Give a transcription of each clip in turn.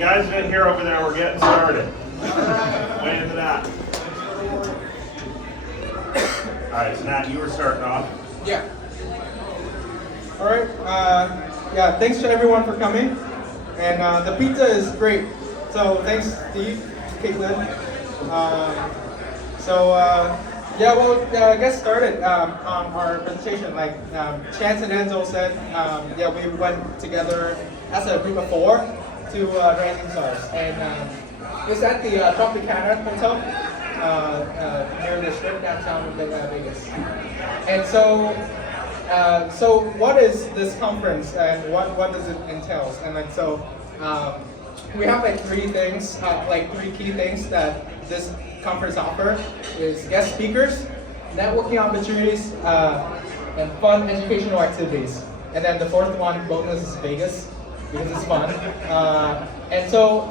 guys didn't hear over there, we're getting started. Way into that. Alright, so Nhat, you were starting off. Yeah. All right. Yeah, thanks to everyone for coming. And the pizza is great. So thanks, Steve, Caitlin. Yeah, we'll get started on our presentation. Like Chance and Enzo said, yeah, we went together as a group of 4 to Rising Stars. And it's at the Tropicana Hotel near the strip downtown of Vegas. And so what is this conference and what does it entail? And like we have like 3 things, like 3 key things that this conference offers is guest speakers, networking opportunities, and fun educational activities. And then the 4th one, bonus, is Vegas because it's fun. And so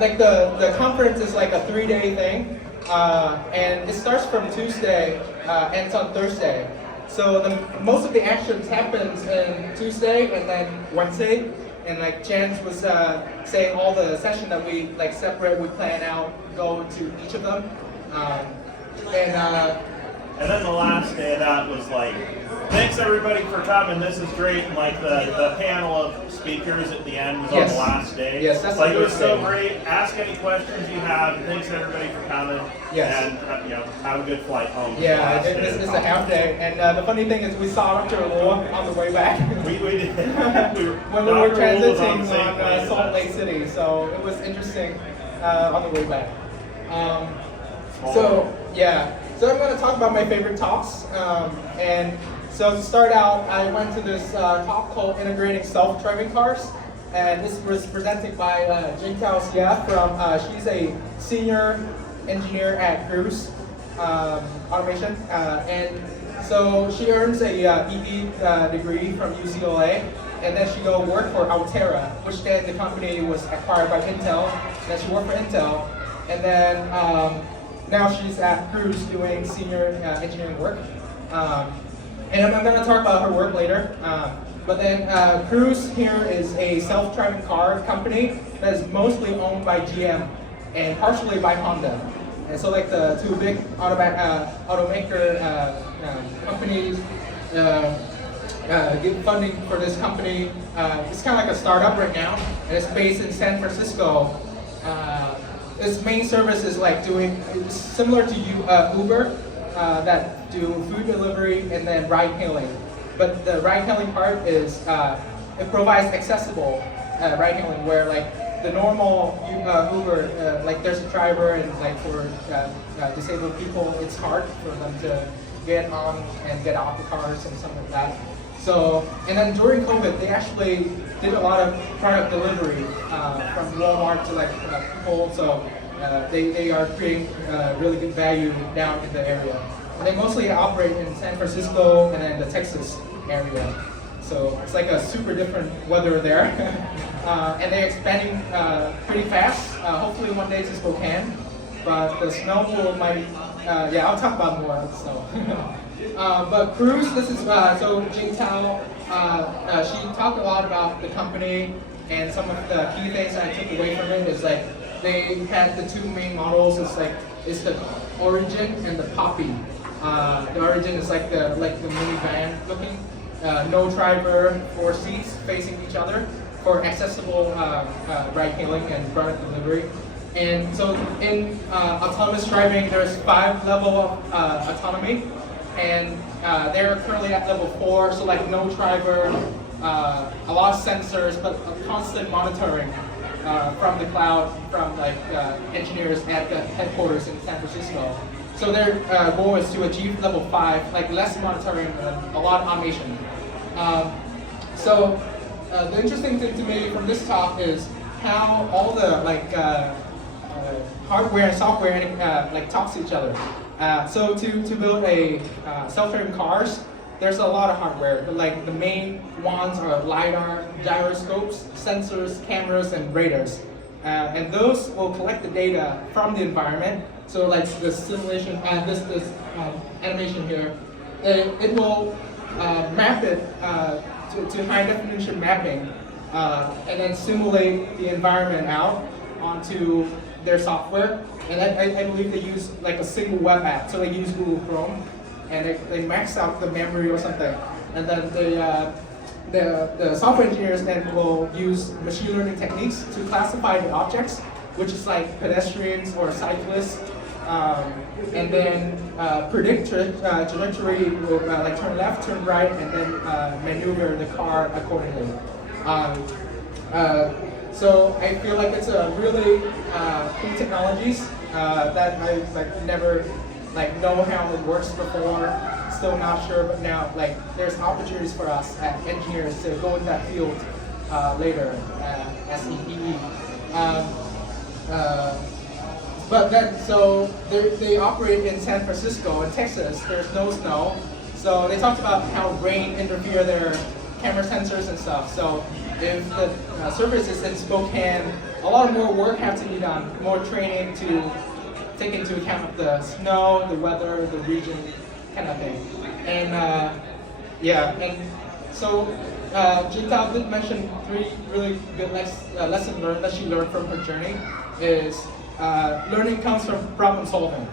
like the conference is like a 3-day thing, and it starts from Tuesday, ends on Thursday. So most of the actions happens in Tuesday and then Wednesday. And like Chance was saying, all the sessions that we like separate, we plan out, go to each of them. And then the last day of that was like, thanks everybody for coming, this is great. And like the panel of speakers at the end was on the last day. Yes, that's like it was so great. Ask any questions you have. Thanks everybody for coming. Yes. And have a good flight home. Yeah, it's a half day. And the funny thing is we saw Dr. Luo on the way back. We did. When we were transiting on Salt Lake City. So it was interesting on the way back. So I'm going to talk about my favorite talks. And so to start out, I went to this talk called Integrating Self-Driving Cars. And this was presented by Jingtao Xia from, she's a senior engineer at Cruise Automation. And so she earns a EE degree from UCLA. And then she go work for Altera, which then the company was acquired by Intel. And then she worked for Intel. And then now she's at Cruise doing senior engineering work. And I'm going to talk about her work later. But then Cruise here is a self-driving car company that is mostly owned by GM and partially by Honda. And so like the 2 big automaker companies give funding for this company. It's kind of like a startup right now, and it's based in San Francisco. Its main service is like it's similar to Uber, that do food delivery and then ride hailing. But the ride hailing part is it provides accessible ride hailing where like the normal Uber, like there's a driver and like for disabled people, it's hard for them to get on and get off the cars and something like that. So, and then during COVID, they actually did a lot of product delivery from Walmart to like people. So they are creating really good value down in the area. And they mostly operate in San Francisco and then the Texas area. So it's like a super different weather there. And they're expanding pretty fast. Hopefully one day to Spokane. But the snow might, I'll talk about more of the snow. But Cruise, this is, so Jingtao, she talked a lot about the company, and some of the key things I took away from it is like, they had the 2 main models, it's the Origin and the Poppy. The Origin is like the minivan looking, no driver, 4 seats facing each other for accessible ride hailing and product delivery. And so in autonomous driving, there's 5 levels of autonomy. And they're currently at level 4, so like no driver, a lot of sensors, but a constant monitoring from the cloud, from like engineers at the headquarters in San Francisco. So their goal is to achieve level 5, like less monitoring and a lot of automation. So the interesting thing to me from this talk is how all the like hardware and software like talks to each other. So to build a self-driving cars, there's a lot of hardware. But like the main ones are LiDAR, gyroscopes, sensors, cameras, and radars. And those will collect the data from the environment. So like the simulation, this animation here, it will map it to high definition mapping and then simulate the environment out onto their software. And I believe they use like a single web app, so they use Google Chrome, and they max out the memory or something. And then the software engineers then will use machine learning techniques to classify the objects, which is like pedestrians or cyclists, and then predict trajectory, like turn left, turn right, and then maneuver the car accordingly. So I feel like it's a really cool technologies that I like never like know how it works before. Still not sure, but now like there's opportunities for us as engineers to go in that field later as EEE. But then, so they operate in San Francisco and Texas. There's no snow, so they talked about how rain interfere their camera sensors and stuff. So if the service is in Spokane, a lot more work has to be done, more training to take into account the snow, the weather, the region, kind of thing. And yeah, and so Jintao did mention 3 really good lessons learned that she learned from her journey. Is learning comes from problem solving.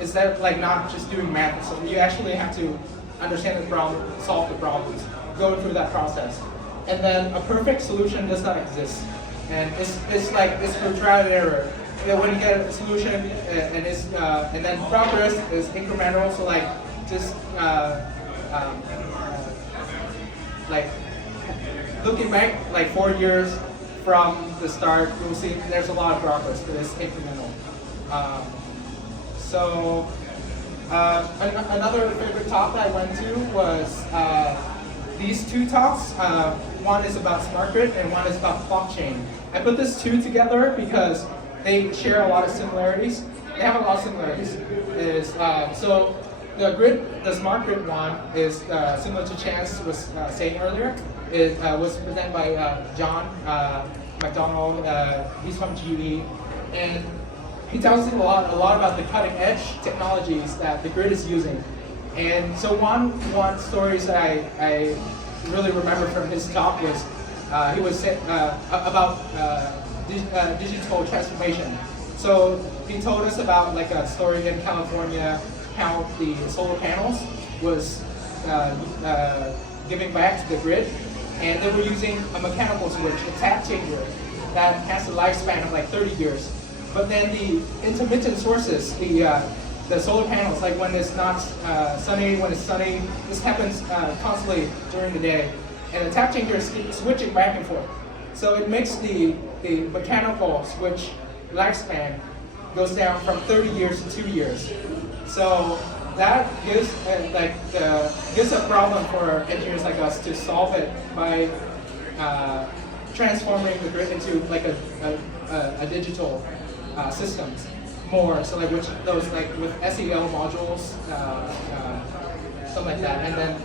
Is that like not just doing math? So you actually have to understand the problem, solve the problems, go through that process. And then a perfect solution does not exist. And it's like it's for trial and error. You know, when you get a solution and then progress is incremental. So like just like looking back like 4 years from the start, you'll see there's a lot of progress, but it's incremental. So another favorite talk that I went to was these 2 talks. One is about smart grid and one is about blockchain. I put these 2 together because they share a lot of similarities. They have a lot of similarities. So the smart grid one is similar to Chance was saying earlier. It was presented by John McDonald. He's from GE, and he tells us a lot about the cutting edge technologies that the grid is using. And so one stories that I really remember from his talk was he was saying about digital transformation. So he told us about like a story in California, how the solar panels was giving back to the grid, and they were using a mechanical switch, a tap changer, that has a lifespan of like 30 years. But then the intermittent sources, the solar panels, like when it's not sunny, when it's sunny, this happens constantly during the day, and the tap changer is switching back and forth. So it makes the mechanical switch lifespan goes down from 30 years to 2 years. So that gives gives a problem for engineers like us to solve it by transforming the grid into like a digital systems more. So like those like with SEL modules, something like that. And then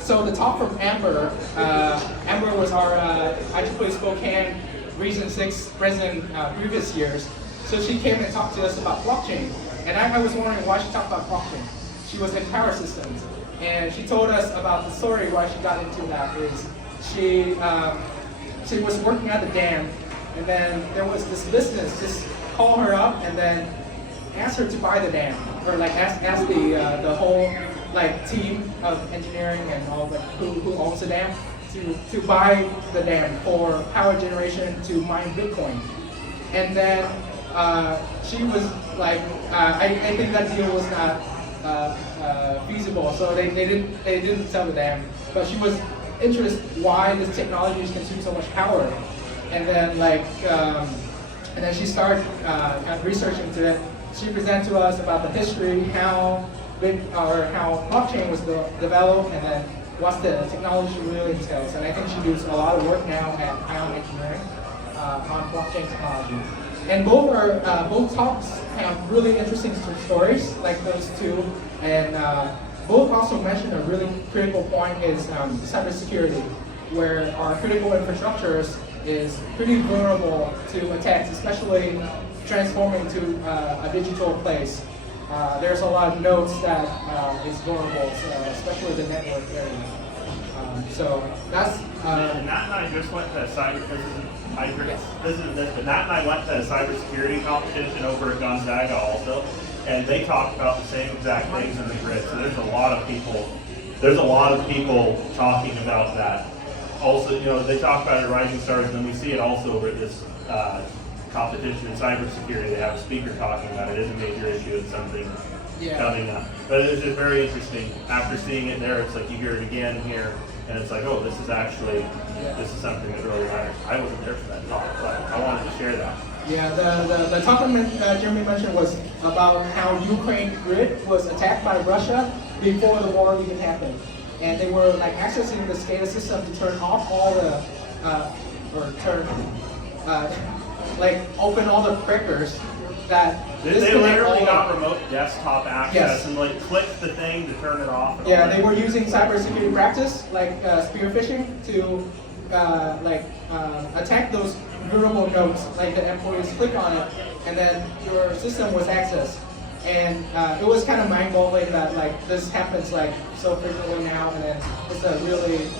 so the talk from Amber. Amber was our IEEE Spokane Region 6 president previous years. So she came and talked to us about blockchain. And I was wondering why she talked about blockchain. She was in power systems, and she told us about the story why she got into that is she was working at the dam, and then there was this business just call her up and then ask her to buy the dam, or like ask the whole like team of engineering and all like who owns the dam to buy the dam for power generation to mine Bitcoin. And then she was like, I think that deal was not feasible, so they didn't sell the dam. But she was interested why this technology consumes so much power, and then and then she started kind of researching into it. She presented to us about the history, how blockchain was developed, and then what the technology really entails. And I think she does a lot of work now at Ion Engineering on blockchain technology. And both talks have really interesting stories like those 2, and both also mentioned a really critical point is cybersecurity, where our critical infrastructures is pretty vulnerable to attacks, especially transforming to a digital place. There's a lot of nodes that is vulnerable, so especially the network area. So that's And Nhat and I just went to a cyber. This is this, but Nhat and I went to a cybersecurity competition over at Gonzaga also, and they talked about the same exact things in the grid. So there's a lot of people. There's a lot of people talking about that. Also, you know, they talk about it at Rising Stars, and then we see it also over at this competition in cybersecurity. They have a speaker talking about it. It is a major issue and something coming up. But it's just very interesting. After seeing it there, it's like you hear it again here, and it's like, oh, this is actually, this is something that really matters. I wasn't there for that talk, but I wanted to share that. Yeah, the topic Jeremy mentioned was about how Ukraine grid was attacked by Russia before the war even happened. And they were like accessing the SCADA system to turn off all the, like open all the breakers that They disconnect literally all got remote desktop access and like clicked the thing to turn it off. Yeah, they were using cybersecurity practice like spear phishing to attack those viewable nodes. Like the employees click on it, and then your system was accessed. And it was kind of mind-boggling that like this happens like so frequently now, and then it's a really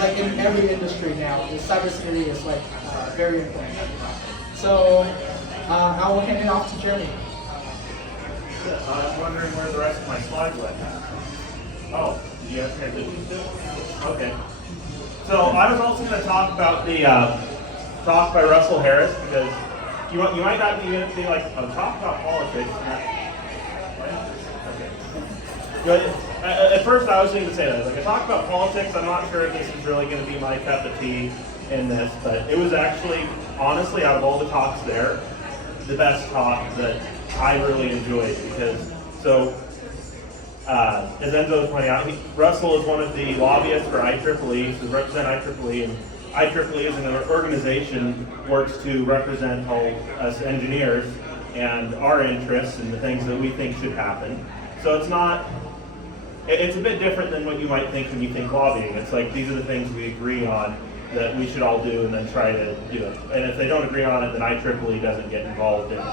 like in every industry now, the cybersecurity is like very important. So I will hand it off to Jeremy. I was wondering where the rest of my slides went. Oh, did you have transitions too? Okay. So I was also going to talk about the talk by Russell Harris, because you might not be like, oh, talk about politics. Okay. But at first I was going to say that. Like, I talk about politics, I'm not sure if this is really going to be my cup of tea in this, but it was actually, honestly, out of all the talks there, the best talk that I really enjoyed, because, so, as Enzo was pointing out, Russell is one of the lobbyists for IEEE, to represent IEEE, and IEEE as an organization works to represent all us engineers and our interests and the things that we think should happen. So it's not, it's a bit different than what you might think when you think lobbying. It's like, these are the things we agree on that we should all do, and then try to do it. And if they don't agree on it, then IEEE doesn't get involved in it.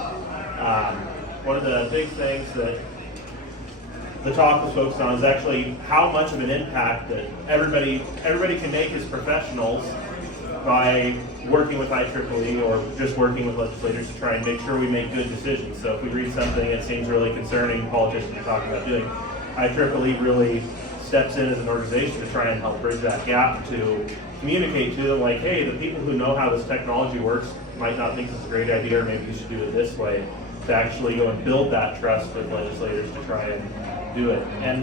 One of the big things that the talk was focused on is actually how much of an impact that everybody can make as professionals by working with IEEE or just working with legislators to try and make sure we make good decisions. So if we read something that seems really concerning, politicians are talking about doing, IEEE really steps in as an organization to try and help bridge that gap, to communicate to them like, hey, the people who know how this technology works might not think it's a great idea, or maybe you should do it this way, to actually go and build that trust with legislators to try and do it. And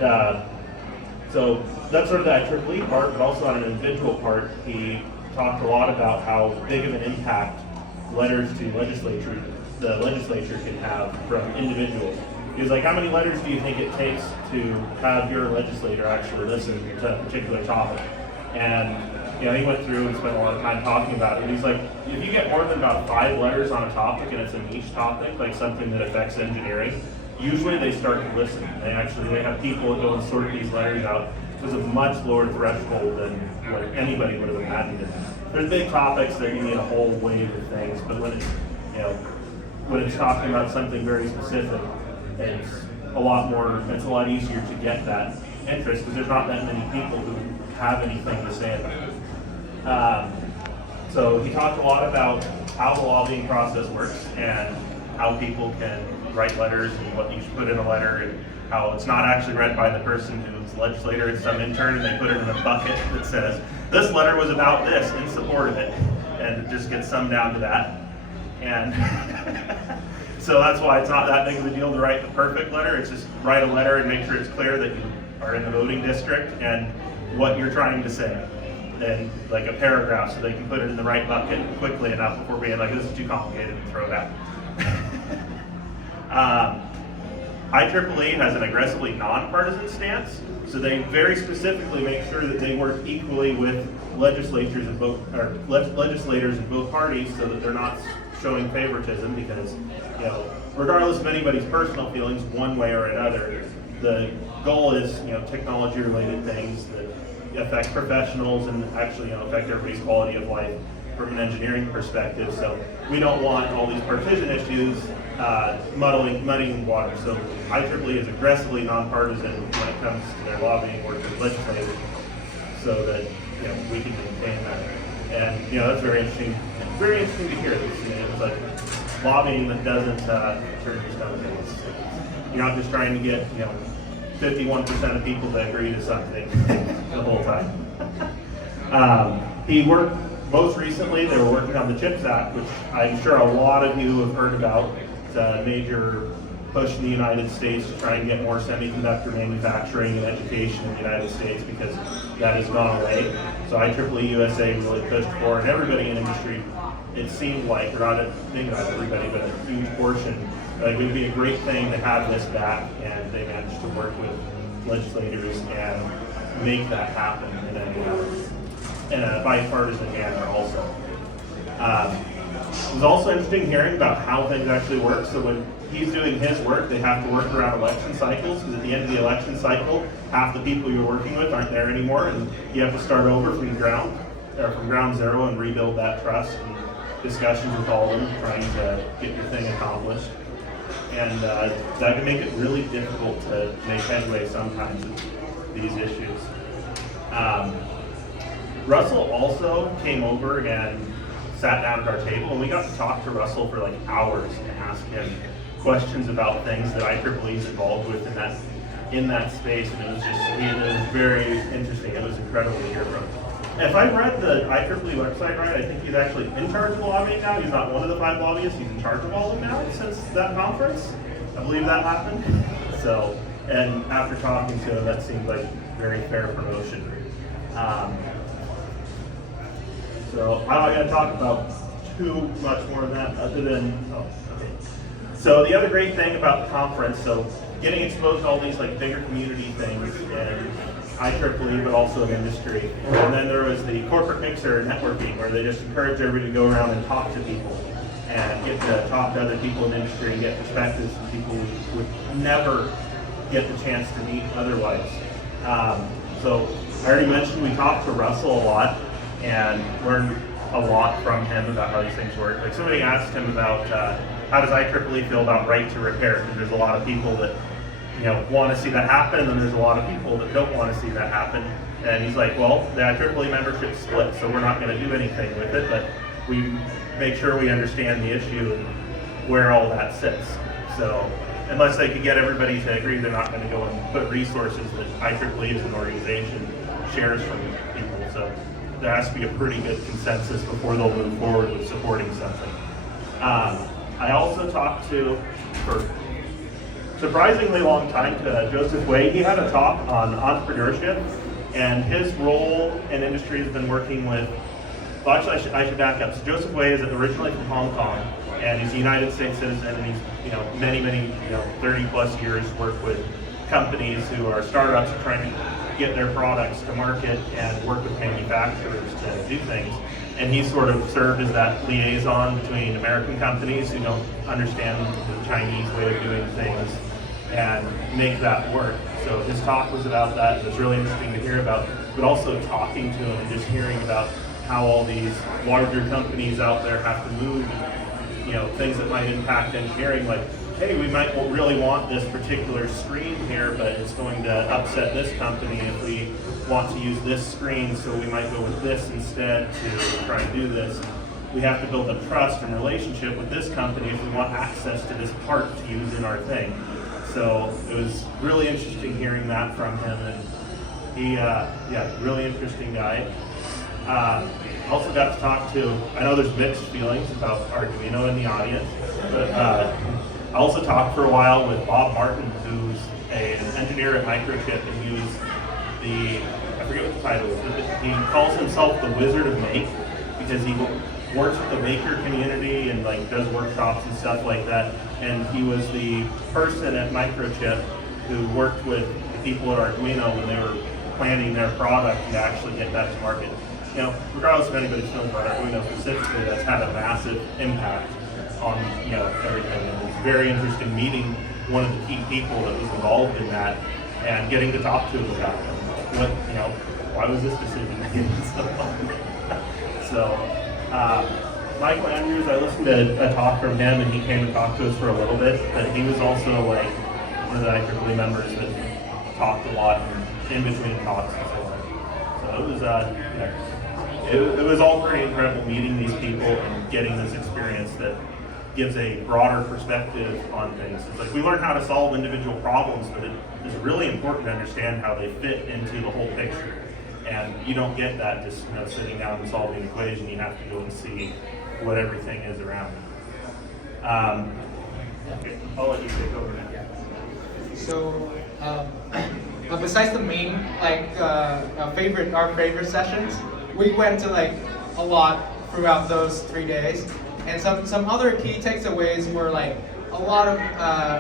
so that's sort of the IEEE part, but also on an individual part, he talked a lot about how big of an impact letters to the legislature can have from individuals. He was like, how many letters do you think it takes to have your legislator actually listen to a particular topic? And you know, he went through and spent a lot of time talking about it. He's like, if you get more than about 5 letters on a topic and it's a niche topic, like something that affects engineering, usually they start to listen. They have people that go and sort these letters out. There's a much lower threshold than what anybody would have imagined. There's big topics that you need a whole wave of things, but when it's, you know, when it's talking about something very specific, it's a lot easier to get that interest, because there's not that many people who have anything to say about it. So he talked a lot about how the lobbying process works and how people can write letters and what you should put in a letter, and how it's not actually read by the person who's legislator, it's some intern, and they put it in a bucket that says, this letter was about this, in support of it, and it just gets summed down to that. And so that's why it's not that big of a deal to write the perfect letter. It's just write a letter and make sure it's clear that you are in the voting district and what you're trying to say. And like a paragraph, so they can put it in the right bucket quickly enough before being like, this is too complicated, and throw it out. IEEE has an aggressively nonpartisan stance, so they very specifically make sure that they work equally with legislators in both parties, so that they're not showing favoritism, because, you know, regardless of anybody's personal feelings, one way or another, the goal is, you know, technology-related things that affect professionals and actually, you know, affect everybody's quality of life from an engineering perspective. So we don't want all these partisan issues muddying water. So IEEE is aggressively nonpartisan when it comes to their lobbying work with legislators. so that we can maintain that. And that's very interesting to hear. It's like lobbying that doesn't turn your stomach. You're not just trying to get 51% of people to agree to something the whole time. He worked most recently. They were working on the CHIPS Act, which I'm sure a lot of you have heard about. It's a major push in the United States to try and get more semiconductor manufacturing and education in the United States, because that has gone away. So IEEE USA really pushed for, and everybody in industry, it seemed like, maybe not everybody, but a huge portion, it would be a great thing to have this back, and they managed to work with legislators and make that happen in a bipartisan manner also. It was also interesting hearing about how things actually work. So when he's doing his work, they have to work around election cycles, because at the end of the election cycle, half the people you're working with aren't there anymore, and you have to start over from ground zero and rebuild that trust, and discussions with all of them, trying to get your thing accomplished. And that can make it really difficult to make headway sometimes with these issues. Russell also came over and sat down at our table, and we got to talk to Russell for like hours and ask him questions about things that IEEE is involved with in that space, and it was very interesting. It was incredible to hear from him. If I read the IEEE website right, I think he's actually in charge of lobbying now. He's not one of the 5 lobbyists, he's in charge of all of them now since that conference. I believe that happened. So, and after talking to him, that seemed like very fair promotion. So I'm not going to talk about too much more of that other than, okay. So the other great thing about the conference, so getting exposed to all these like bigger community things and IEEE, but also in industry. And then there was the corporate mixer networking, where they just encourage everybody to go around and talk to people and get to talk to other people in industry and get perspectives from people who would never get the chance to meet otherwise. So I already mentioned we talked to Russell a lot and learned a lot from him about how these things work. Like somebody asked him about how does IEEE feel about right to repair, because there's a lot of people that want to see that happen, and then there's a lot of people that don't want to see that happen. And he's like, well, the IEEE membership split, so we're not going to do anything with it, but we make sure we understand the issue and where all that sits. So unless they could get everybody to agree, they're not going to go and put resources that IEEE as an organization shares from people. So there has to be a pretty good consensus before they'll move forward with supporting something. I also talked to, for surprisingly long time, to Joseph Wei. He had a talk on entrepreneurship, and his role in industry has been working with, well actually I should back up. So Joseph Wei is originally from Hong Kong, and he's a United States citizen, and he's many 30 plus years worked with companies who are startups and trying to get their products to market and work with manufacturers to do things. And he sort of served as that liaison between American companies who don't understand the Chinese way of doing things and make that work. So his talk was about that. It was really interesting to hear about, but also talking to him and just hearing about how all these larger companies out there have to move, things that might impact engineering, like, hey, we might really want this particular screen here, but it's going to upset this company if we want to use this screen, so we might go with this instead to try and do this. We have to build a trust and relationship with this company if we want access to this part to use in our thing. So it was really interesting hearing that from him, and he, really interesting guy. Also got to talk to, I know there's mixed feelings about Arduino in the audience, but I also talked for a while with Bob Martin, who's an engineer at Microchip, and he was I forget what the title is, but he calls himself the Wizard of Make, because he works with the maker community and like does workshops and stuff like that. And he was the person at Microchip who worked with the people at Arduino when they were planning their product to actually get that to market. Regardless of anybody's knows about Arduino specifically, that's had a massive impact on everything. And it was very interesting meeting one of the key people that was involved in that and getting to talk to him about it. Why was this decision made and stuff like that. So, Michael Andrews, I listened to a talk from him, and he came and talked to us for a little bit, but he was also like one of the IEEE members that talked a lot in between talks and so on. So It was all pretty incredible meeting these people and getting this experience that gives a broader perspective on things. It's like we learn how to solve individual problems, but it is really important to understand how they fit into the whole picture. And you don't get that just sitting down and solving an equation. You have to go and see what everything is around. Okay, I'll let you take over now. So, besides the main our favorite sessions, we went to like a lot throughout those 3 days, and some other key takeaways were like a lot of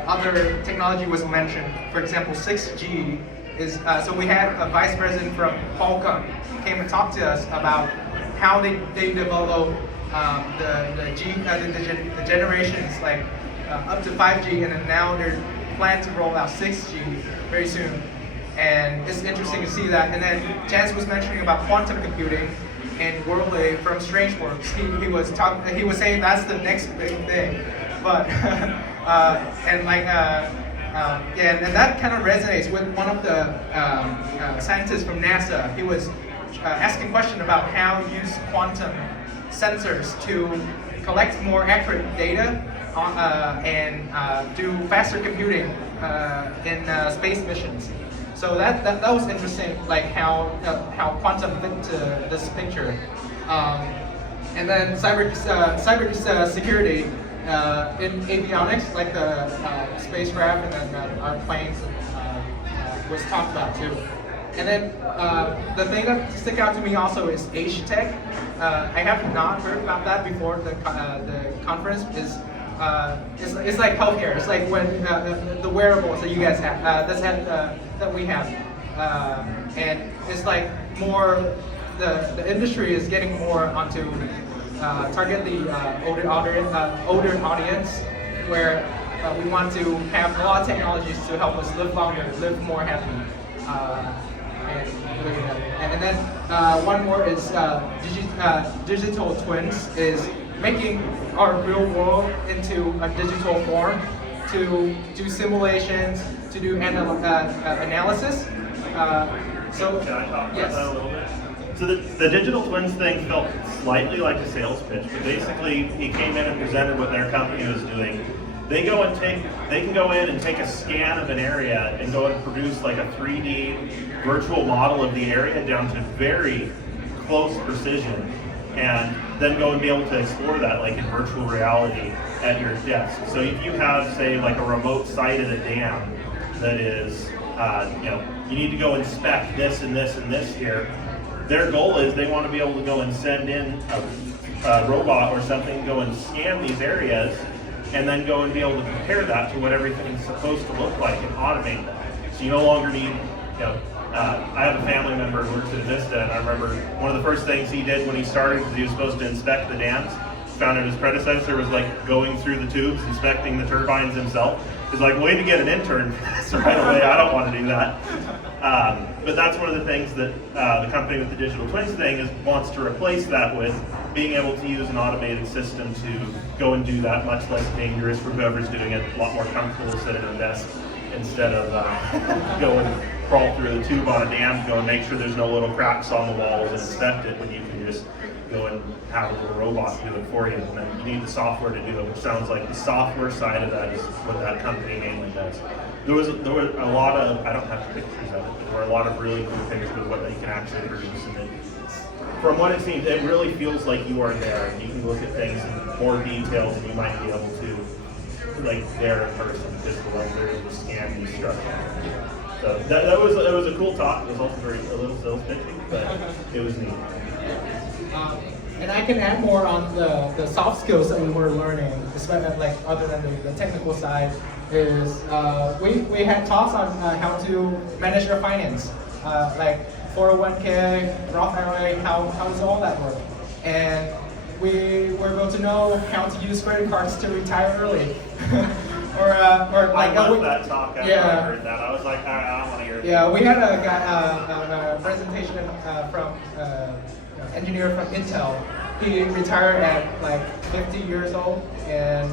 other technology was mentioned. For example, 6G is so we had a vice president from Qualcomm came and talked to us about how they develop the generations like up to 5G, and then now they're planning to roll out 6G very soon. And it's interesting to see that. And then Chance was mentioning about quantum computing, and Worley from Strangeworks, he was saying that's the next big thing. But and that kind of resonates with one of the scientists from NASA. He was asking a question about how to use quantum sensors to collect more accurate data and do faster computing in space missions. So that was interesting, like how quantum fit into this picture. And then cyber security in avionics, like the spacecraft and then our planes was talked about too. And then the thing that stuck out to me also is Age Tech. I have not heard about that before the conference. It's like healthcare. It's like when the wearables that you guys have, that we have, and it's like more the industry is getting more onto target the older audience, where we want to have a lot of technologies to help us live longer, live more happy. And then one more is digital twins is making our real world into a digital form to do simulations, to do analysis. Can I talk about that a little bit? So the digital twins thing felt slightly like a sales pitch, but basically he came in and presented what their company was doing. They can go in and take a scan of an area and go and produce like a 3D virtual model of the area down to very close precision, and then go and be able to explore that like in virtual reality at your desk. So if you have, say, like a remote site at a dam that is, you need to go inspect this and this and this here, their goal is they want to be able to go and send in a robot or something, go and scan these areas, and then go and be able to compare that to what everything's supposed to look like and automate that. So you no longer need, I have a family member who works at Vista, and I remember one of the first things he did when he started, because he was supposed to inspect the dams, found out his predecessor was like going through the tubes, inspecting the turbines himself. He's like, way to get an intern so right away, I don't want to do that. But that's one of the things that the company with the digital twins thing wants to replace that with, being able to use an automated system to go and do that much less dangerous for whoever's doing it, a lot more comfortable to sit at a desk instead of go and crawl through the tube on a dam, go and make sure there's no little cracks on the walls and inspect it, when you can just go and have a little robot do it for you. And then you need the software to do it, which sounds like the software side of that is what that company mainly does. There was a lot of, I don't have pictures of it, but there were a lot of really cool pictures of what they can actually produce. And from what it seems, it really feels like you are there, and you can look at things in more detail than you might be able to, like, there in person, because the way they're able to scan these structures. So that was a cool talk. It was also a little sales pitchy, but it was neat. And I can add more on the soft skills that we were learning, especially like other than the technical side. Is we had talks on how to manage your finance, like 401k, Roth IRA, how does all that work? And we were able to know how to use credit cards to retire early. or like I loved that talk after I heard that. I was like, all right, I don't want to hear it. Yeah, we had a presentation from engineer from Intel. He retired at like 50 years old, and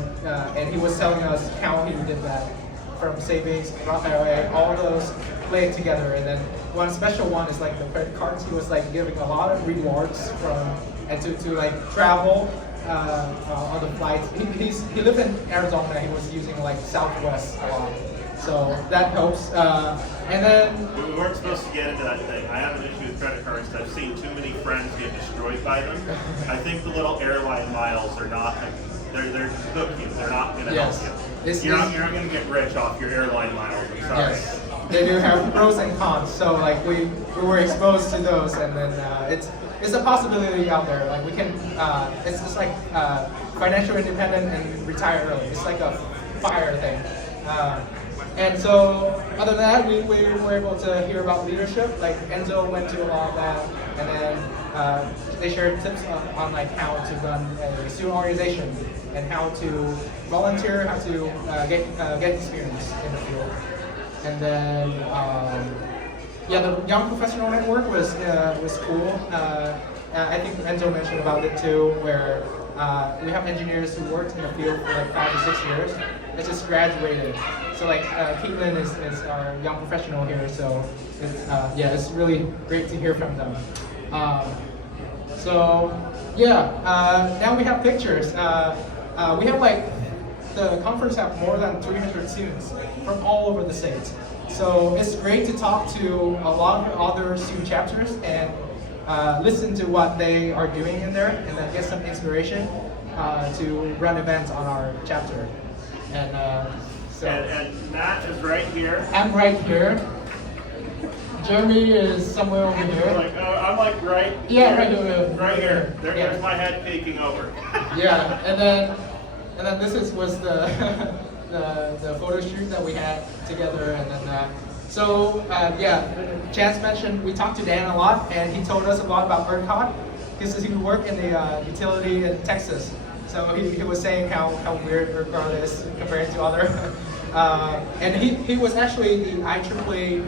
he was telling us how he did that, from savings, Roth IRA, all those play together. And then one special one is like the credit cards. He was like giving a lot of rewards from and to like travel on the flights. He lived in Arizona. He was using like Southwest a lot, so that helps. And then we weren't supposed to get into that thing. I have an issue with credit cards. I've seen too many friends get destroyed by them. I think the little airline miles are not. They're hook you. They're not going to yes. help you. You're not going to get rich off your airline miles. I'm sorry. Yes. They do have pros and cons. So like we were exposed to those, and then it's a possibility out there. Like we can, it's just like financial independent and retire early. It's like a fire thing. And so other than that, we were able to hear about leadership. Like Enzo went to a lot of that, and then they shared tips on like how to run a student organization and how to volunteer, how to get experience in the field. And then yeah, the Young Professional Network was cool. I think Enzo mentioned about it too, where we have engineers who worked in the field for like 5 to 6 years that just graduated. So like Caitlin is our young professional here, so it's, yeah, it's really great to hear from them. So yeah, now we have pictures. We have like, the conference have more than 300 students from all over the states. So it's great to talk to a lot of other student chapters and listen to what they are doing in there, and then get some inspiration to run events on our chapter. And and Nhat is right here. I'm right here. Jeremy is somewhere over here. Like, I'm like right yeah, here. Right here. Yeah. There's my head peeking over. Yeah, and then this was the the photo shoot that we had together, and then so yeah, Chance mentioned we talked to Dan a lot, and he told us a lot about ERCOT because he worked in the utility in Texas. So he was saying how weird ERCOT is compared to other, and he was actually the IEEE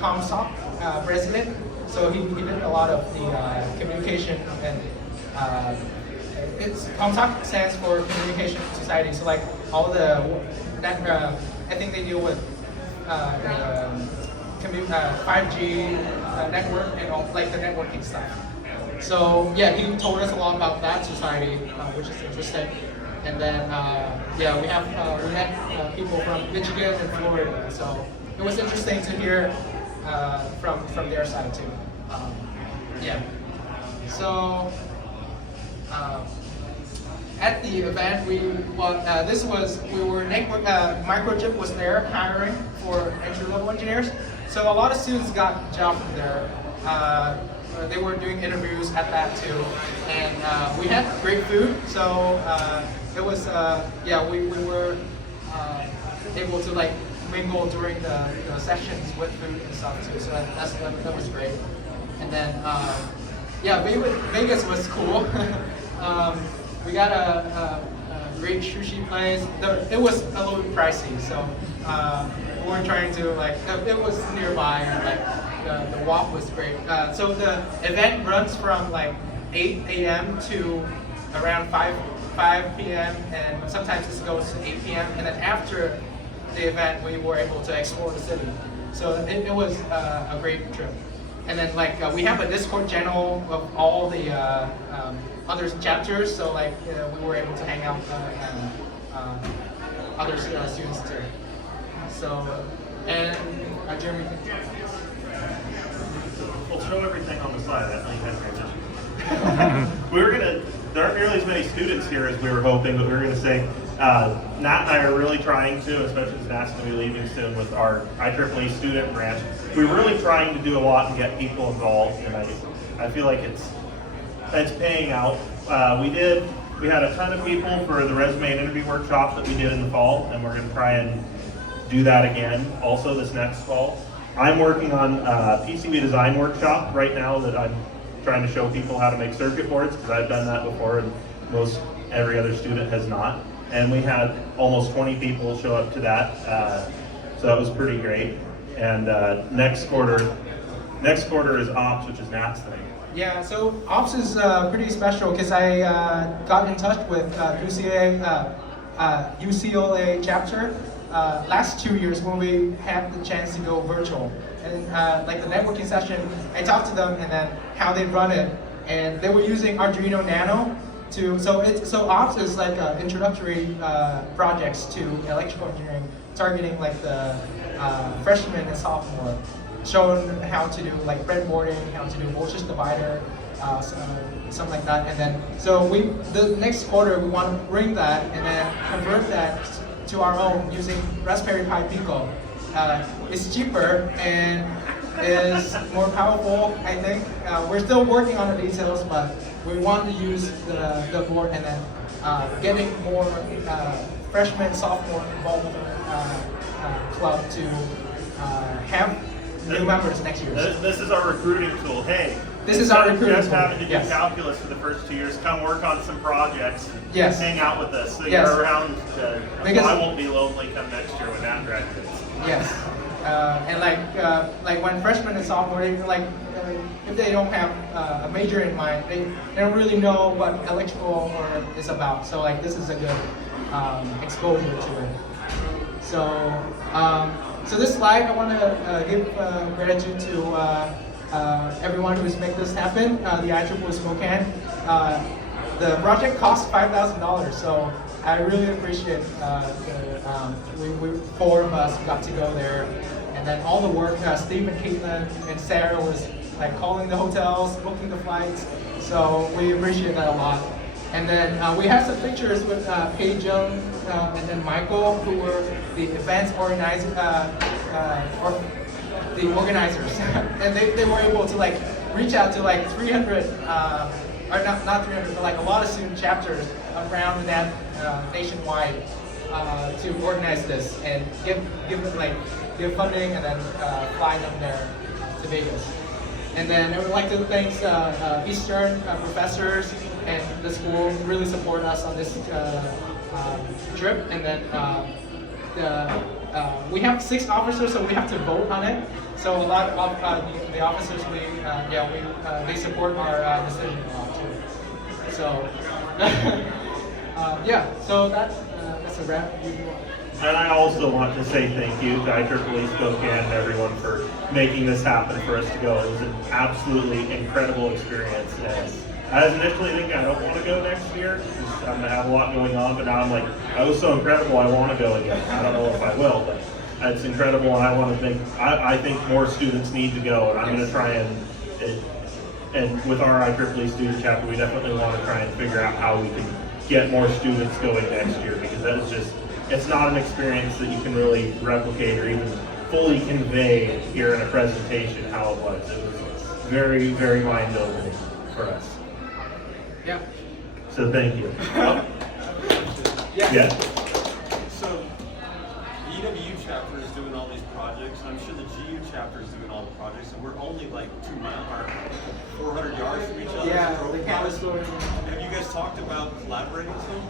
ComSoc president. So he did a lot of the communication, and it's ComSoc stands for Communication Society. So like all the I think they deal with 5G network and all like the networking stuff. So yeah, he told us a lot about that society, which is interesting. And then yeah, we met people from Michigan and Florida. So it was interesting to hear from their side too. Yeah. So at the event, Microchip was there hiring for entry-level engineers. So a lot of students got jobs from there. They were doing interviews at that too, and we had great food. So it was yeah, we were able to like mingle during the sessions with food and stuff too. So that was great. And then yeah, Vegas was cool. We got a great sushi place. It was a little bit pricey, so we weren't trying to like. It was nearby, and like the walk was great. So the event runs from like 8 a.m. to around 5 p.m. and sometimes it goes to 8 p.m. And then after the event, we were able to explore the city. So it was a great trip. And then like we have a Discord channel of all the other chapters, so like we were able to hang out and other students too. So and Jeremy. We'll show everything on the slide. That link has transition. There aren't nearly as many students here as we were hoping, but we were going to say, Nhat and I are really trying to, especially as Nhat's going to be leaving soon with our IEEE student branch, we're really trying to do a lot and get people involved, and I feel like it's paying out. We had a ton of people for the resume and interview workshop that we did in the fall, and we're going to try and do that again also this next fall. I'm working on a PCB design workshop right now that I'm trying to show people how to make circuit boards, because I've done that before and every other student has not. And we had almost 20 people show up to that, so that was pretty great. And next quarter is Ops, which is Nhat's thing. Yeah, so Ops is pretty special because I got in touch with UCLA chapter last 2 years when we had the chance to go virtual. And like the networking session, I talked to them and then how they run it. And they were using Arduino Nano so OPS is like introductory projects to electrical engineering, targeting like the freshman and sophomore, showing how to do like breadboarding, how to do voltage divider, something like that. And then so the next quarter we want to bring that and then convert that to our own using Raspberry Pi Pico. It's cheaper and is more powerful, I think. We're still working on the details, but we want to use the board and then getting more freshmen, sophomore involved in the club to have new members next year. This is our recruiting tool. Hey, this is our recruiting just tool. having to do Yes. calculus for the first 2 years. Come work on some projects. And Yes. hang out with us. So Yes. you're around. Because- I won't be lonely come next year when Nhat graduates. Yes, and like when freshmen and sophomore, if they don't have a major in mind, they don't really know what electrical is about. So like this is a good exposure to it. So so this slide, I want to give gratitude to everyone who's made this happen. The IEEE Spokane. The project cost $5,000, so I really appreciate we four of us got to go there, and then all the work. Steve and Caitlin and Sarah was like calling the hotels, booking the flights, so we appreciate that a lot. And then we have some pictures with Paige Young and then Michael, who were the events organizers, and they were able to like reach out to like 300. Or not 300, but like a lot of student chapters around that nationwide to organize this and give funding and then fly them there to Vegas. And then I would like to thank Eastern professors and the school who really support us on this trip. And then we have 6 officers, so we have to vote on it. So a lot of the officers, they support our decision a lot too. So yeah, so that's a wrap. And I also want to say thank you to IEEE Spokane and everyone for making this happen for us to go. It was an absolutely incredible experience. And I was initially thinking I don't want to go next year because I'm going to have a lot going on, but now I'm like, I was so incredible I want to go again. I don't know if I will, but it's incredible, and I want to think. I think more students need to go, and I'm going to try and with our IEEE student chapter, we definitely want to try and figure out how we can get more students going next year, because that is just, it's not an experience that you can really replicate or even fully convey here in a presentation how it was. It was very, very mind-opening for us. Yeah. So thank you. Yeah. So the EWU chapter is doing all these projects, and I'm sure the GU chapter is doing all the projects, and we're only like 2 miles or 400 yards from each other. Yeah, So the campus going. have you guys talked about collaborating with them?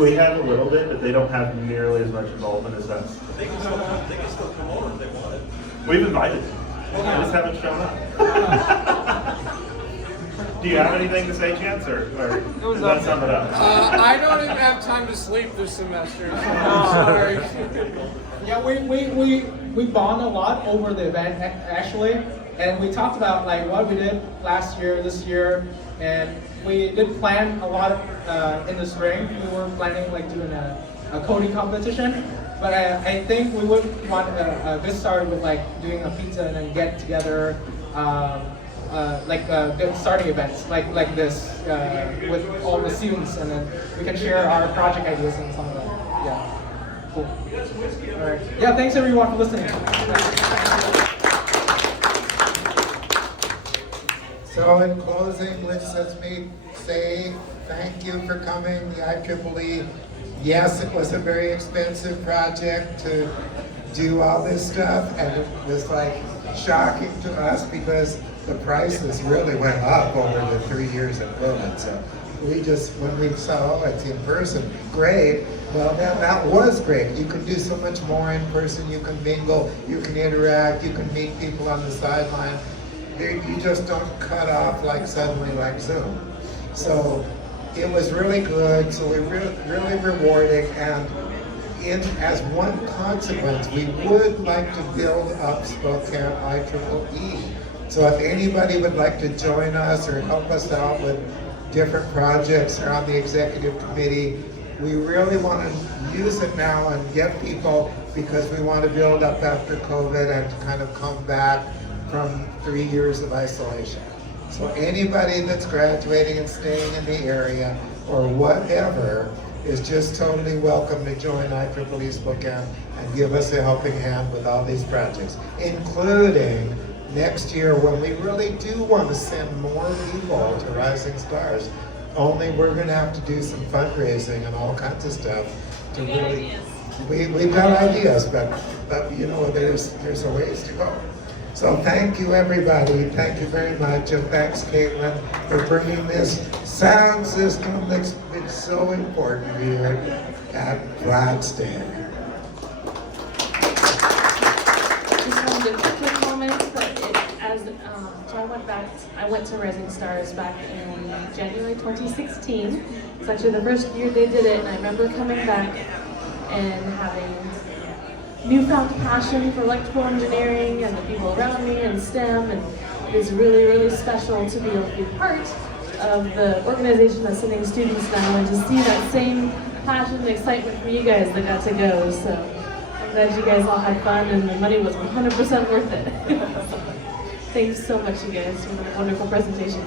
We have a little bit, but they don't have nearly as much involvement as us. They can still come over if they want it. We've invited them. They just haven't shown up. Do you have anything to say, Chance, or does that sum it up? I don't even have time to sleep this semester. So I'm sorry. Yeah, we bond a lot over the event actually, and we talked about like what we did last year, this year, and we did plan a lot in the spring. We were planning like doing a coding competition, but I think we would want a good start with like doing a pizza and then get together. Good starting events like this with all the students, and then we can share our project ideas and some of that. Yeah, cool. All right. Yeah, thanks everyone for listening. So in closing, let me say thank you for coming. The IEEE, yes, it was a very expensive project to do all this stuff, and it was like shocking to us because the prices really went up over the 3 years of COVID. So we just, when we saw, oh, it's in person, great. Well, that was great. You can do so much more in person. You can mingle, you can interact, you can meet people on the sideline. You just don't cut off like suddenly like Zoom. So it was really good. So we really rewarding, and as one consequence, we would like to build up Spokane IEEE. So if anybody would like to join us or help us out with different projects or on the executive committee, we really want to use it now and get people, because we want to build up after COVID and to kind of come back from 3 years of isolation. So anybody that's graduating and staying in the area or whatever is just totally welcome to join IEEE Spokane and give us a helping hand with all these projects, including next year when we really do want to send more people to Rising Stars. Only we're going to have to do some fundraising and all kinds of stuff to really. We've got ideas, but you know, there's a ways to go. So thank you, everybody. Thank you very much, and thanks, Caitlin, for bringing this sound system that's been so important here at FlatStick. Just wanted to quick comment, but so I went to Rising Stars back in January 2016. It's actually the first year they did it, and I remember coming back and having newfound passion for electrical engineering and the people around me and STEM, and it is really, really special to be able to be part of the organization that's sending students now and to see that same passion and excitement from you guys that got to go. So I'm glad you guys all had fun and the money was 100% worth it. Thanks so much, you guys, for the wonderful presentation.